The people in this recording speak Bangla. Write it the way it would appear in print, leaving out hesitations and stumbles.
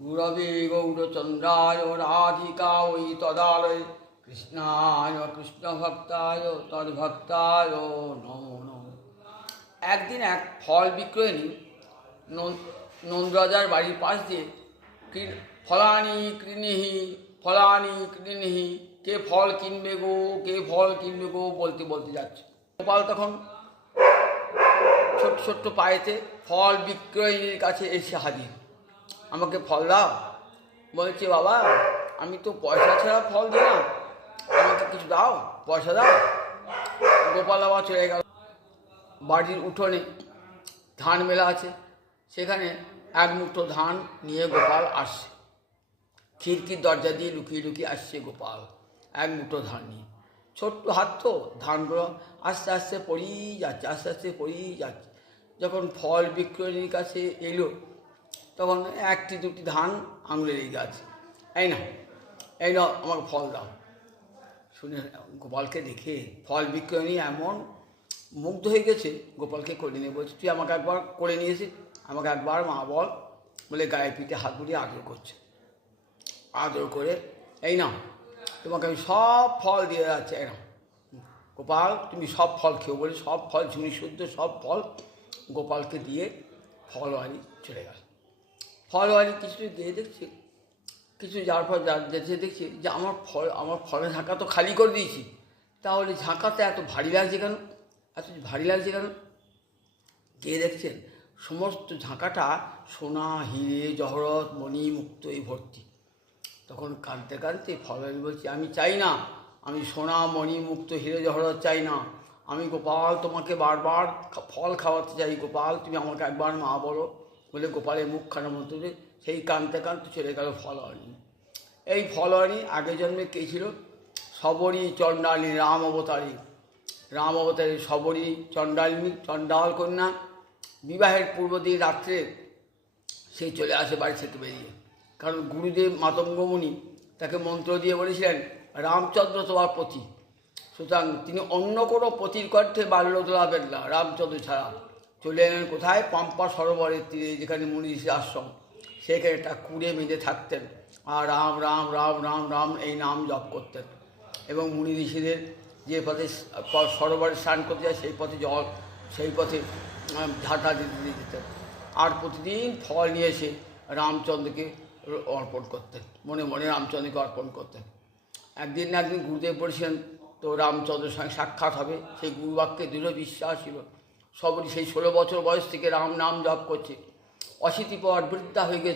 গুরবে গৌরচন্দ্রায় রাধিকায় তদালয় কৃষ্ণায় কৃষ্ণভক্তায় তদ্ভক্তায় নমো নমঃ। একদিন এক ফল বিক্রয়িনী নন্দরাজার বাড়ির পাশ দিয়ে ফলানি কৃণিহি, কে ফল কিনবে গো, কে ফল কিনবে গো বলতে বলতে যাচ্ছে। গোপাল তখন ছোট্ট ছোট্ট পায়েতে ফল বিক্রয়িনীর কাছে এসে হাজির। আমাকে ফল দাও। বলছে, বাবা আমি তো পয়সা ছাড়া ফল দিই না, আমাকে কিছু দাও, পয়সা দাও। গোপাল আবার চলে গেল। বাড়ির উঠোনে ধান মেলা আছে, সেখানে এক মুঠো ধান নিয়ে গোপাল আসছে। খিড়কির দরজা দিয়ে লুকিয়ে লুকিয়ে আসছে গোপাল এক মুঠো ধান নিয়ে। ছোট্ট হাত তো, ধানগুলো আস্তে আস্তে পড়েই যাচ্ছে, আস্তে আস্তে পড়েই যাচ্ছে। যখন ফল বিক্রয়ীর কাছে এলো তখন একটি দুটি ধান আঙুলে লেগে আছে। এই না আমাকে ফল দাও। শুনে গোপালকে দেখে ফল বিক্রয়ী এমন মুগ্ধ হয়ে গেছে, গোপালকে করে নিয়ে বলছে, তুই আমাকে একবার করে নিয়েছিস, আমাকে একবার মা বল বলে গায়ে পিঠে হাত বুলিয়ে আদর করছে। আদর করে এই না তোমাকে আমি সব ফল দিয়ে যাচ্ছি, এই না গোপাল তুমি সব ফল খেও বলে সব ফল ঝুনি শুদ্ধ সব ফল গোপালকে দিয়ে ফলওয়ারি চলে গেল। ফলওয়ারি কিছু দিয়ে দেখছি, কিছু যাওয়ার পর যেতে দেখছি যে আমার ফলের ঝাঁকা তো খালি করে দিয়েছি, তাহলে ঝাঁকাতে এত ভারী লাগছে কেন, গিয়ে দেখছেন সমস্ত ঝাঁকাটা সোনা হিরে জহরত মণি মুক্তই ভর্তি। তখন কাঁদতে কাঁদতে ফলওয়ারি বলছে, আমি চাই না, আমি সোনা মণি মুক্ত হিরে জহরত চাই না, আমি গোপাল তোমাকে বারবার ফল খাওয়াতে চাই, গোপাল তুমি আমাকে একবার মা বলো বলে গোপালের মুখখানা মতো সেই কাঁদতে কাঁদতে চলে গেল ফলওয়ারি। এই ফলওয়ারি আগের জন্মে কে ছিল? শবরী চণ্ডালিনী, রাম অবতারী শবরী চণ্ডালিনী, চণ্ডাল কন্যা। বিবাহের পূর্বদিন রাত্রে সে চলে আসে বাড়ি থেকে বেরিয়ে, কারণ গুরুদেব মাতঙ্গমণি তাকে মন্ত্র দিয়ে বলেছিলেন রামচন্দ্র তোমার পতি, সুতরাং তিনি অন্য কোনো পতির কণ্ঠে বাল্য দোলাবেন না, রামচন্দ্র ছাড়া। চলে এলেন কোথায়? পাম্পা সরোবরের তীরে, যেখানে মুনি ঋষির আশ্রম, সেখানে একটা কুড়ে বেঁধে থাকতেন আর রাম রাম রাম রাম রাম এই নাম জপ করতেন। এবং মুনি ঋষিদের যে পথে সরোবরে স্নান করতে যায় সেই পথে ঝাঁটা দিতে যেতেন। আর প্রতিদিন ফল নিয়ে এসে রামচন্দ্রকে অর্পণ করতেন, মনে মনে রামচন্দ্রকে অর্পণ করতেন। একদিন না একদিন গুরুদেব বলেছিলেন তো রামচন্দ্রের সঙ্গে সাক্ষাৎ হবে, সেই গুরুবাক্যে দৃঢ় বিশ্বাস ছিল। সবরই সেই 16 বছর বয়স থেকে রাম নাম জপ করছে, অশীতি পর বৃদ্ধা হয়ে গেছে।